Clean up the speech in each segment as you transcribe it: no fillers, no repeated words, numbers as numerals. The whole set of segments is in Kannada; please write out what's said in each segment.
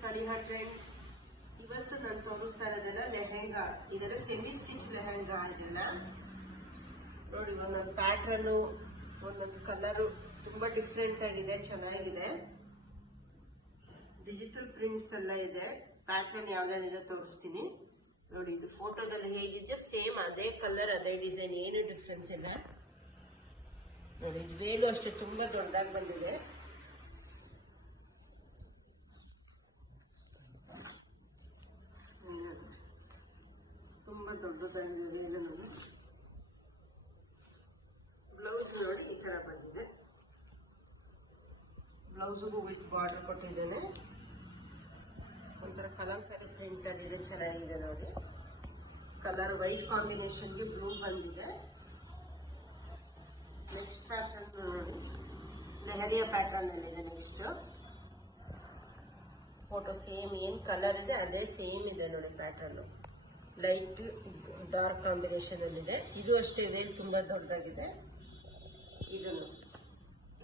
ಸಲಿಹಾ ಟ್ರೆಂಡ್ಸ್. ಇವತ್ತು ನಾನು ತೋರಿಸ್ತಾ ಇರೋದೆಲ್ಲ ಲೆಹೆಂಗಾ. ಇದರ ಸೆಮಿ ಸ್ಟಿಚ್ ಲೆಹೆಂಗಾ. ಇದೆಲ್ಲ ನೋಡಿ, ಒಂದೊಂದು ಪ್ಯಾಟ್ರನ್ನು, ಒಂದೊಂದು ಕಲರು ತುಂಬಾ ಡಿಫ್ರೆಂಟ್ ಆಗಿದೆ, ಚೆನ್ನಾಗಿದೆ. ಡಿಜಿಟಲ್ ಪ್ರಿಂಟ್ಸ್ ಎಲ್ಲ ಇದೆ. ಪ್ಯಾಟ್ರನ್ ಯಾವ್ದಾನಿದೆ ತೋರಿಸ್ತೀನಿ ನೋಡಿ. ಇದು ಫೋಟೋದಲ್ಲಿ ಹೇಗಿದೆಯೋ ಸೇಮ್ ಅದೇ ಕಲರ್, ಅದೇ ಡಿಸೈನ್, ಏನು ಡಿಫ್ರೆನ್ಸ್ ಇಲ್ಲ ನೋಡಿ. ವೇಲು ಅಷ್ಟೇ ತುಂಬಾ ದೊಡ್ಡದಾಗಿ ಬಂದಿದೆ. ತುಂಬಾ ದೊಡ್ಡದಾಗಿದೆ ವೇಲು ನೋಡಿ. ಬ್ಲೌಸ್ ನೋಡಿ ಈ ತರ ಬಂದಿದೆ. ಬ್ಲೌಸ್ಗೂ ವಿತ್ ಬಾರ್ಡರ್ ಕೊಟ್ಟಿದ್ದೇನೆ. ಒಂಥರ ಕಲಂಕಾರಿ ಪ್ರಿಂಟ್ ಅಲ್ಲಿ ಚೆನ್ನಾಗಿದೆ ನೋಡಿ. ಕಲರ್ ವೈಟ್ ಕಾಂಬಿನೇಷನ್ಗೆ ಬ್ಲೂ ಬಂದಿದೆ. ನೆಕ್ಸ್ಟ್ ಪ್ಯಾಟರ್ನ್ ನೋಡಿ, ಲೆಹರಿಯಾ ಪ್ಯಾಟರ್ನ್ ಅಲ್ಲಿ ಇದೆ. ನೆಕ್ಸ್ಟ್ ಫೋಟೋ ಸೇಮ್ ಏನ್ ಕಲರ್ ಇದೆ ಅದೇ ಸೇಮ್ ಇದೆ ನೋಡಿ. ಪ್ಯಾಟರ್ನ್ ಲೈಟ್ ಡಾರ್ಕ್ ಕಾಂಬಿನೇಷನ್ ಅಲ್ಲಿ ಇದೆ. ಇದು ಅಷ್ಟೇ ವೇಲ್ ತುಂಬಾ ದೊಡ್ಡದಾಗಿದೆ.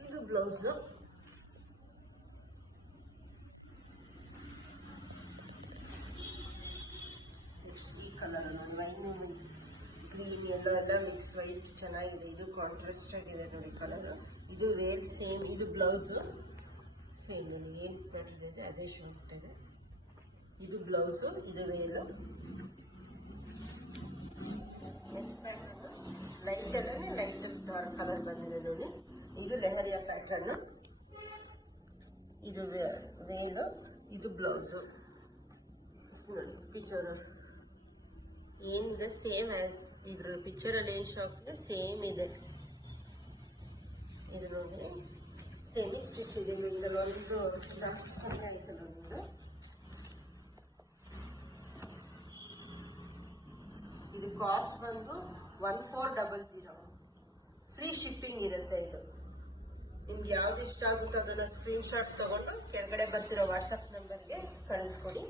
ಇದು ಬ್ಲೌಸ್. ಈ ಕಲರ್ ನೋಡಿ, ವೈನ್ ಗ್ರೀನ್ ಎಲ್ಲ ಮಿಕ್ಸ್ ವೈಟ್ ಚೆನ್ನಾಗಿದೆ. ಇದು ಕಾಂಟ್ರಾಸ್ಟ್ ಆಗಿದೆ ನೋಡಿ ಕಲರ್. ಇದು ವೇಲ್ ಸೇಮ್. ಇದು ಬ್ಲೌಸ್ ಸೇಮ್ ನೋಡಿ, ಏನ್ ಪ್ಯಾಟರ್ನ್ ಇದೆ ಅದೇ ಶೋ ಇದೆ. ಇದು ಬ್ಲೌಸ್, ಇದು ವೇಲ್. ನೆಕ್ಸ್ಟ್ ಪ್ಯಾಟರ್ನ್ ಲೈಟ್ ಅಲ್ಲೇ ಲೈಟ್ ಡಾರ್ಕ್ ಕಲರ್ ಬಂದಿದೆ ನೋಡಿ. ಇದು ಲೆಹರಿಯಾ ಪ್ಯಾಟರ್ನ್. ಇದು ವೇಲ್, ಇದು ಬ್ಲೌಸ್. ಪಿಕ್ಚರ್ ಏನಿದೆ ಸೇಮ್ ಆಸ್ ಇದ್ರ ಪಿಕ್ಚರ್ ಅಲ್ಲಿ ಏನ್ ಶೋ ಆಗ್ತಿದೆ ಸೇಮ್ ಇದೆ. ಇದು ನೋಡಿ ಸೆಮಿ ಸ್ಟಿಚ್ ಇದೆ. ಒಂದು ಡಾರ್ಕ್ ಸ್ಕಿನ್ ಆಯ್ತು ನೋಡಿ. ಇದು ಕಾಸ್ಟ್ ಬಂದು 1400. ಫ್ರೀ ಶಿಪ್ಪಿಂಗ್ ಇರುತ್ತೆ. ಇದು ನಿಮ್ಗೆ ಯಾವ್ದು ಇಷ್ಟ ಆಗುತ್ತೋ ಅದನ್ನ ಸ್ಕ್ರೀನ್ ಶಾಟ್ ತಗೊಂಡು ಕೆಳಗಡೆ ಬರ್ತಿರೋ ವಾಟ್ಸಪ್ ನಂಬರ್ಗೆ ಕಳಿಸ್ಕೊಡಿ.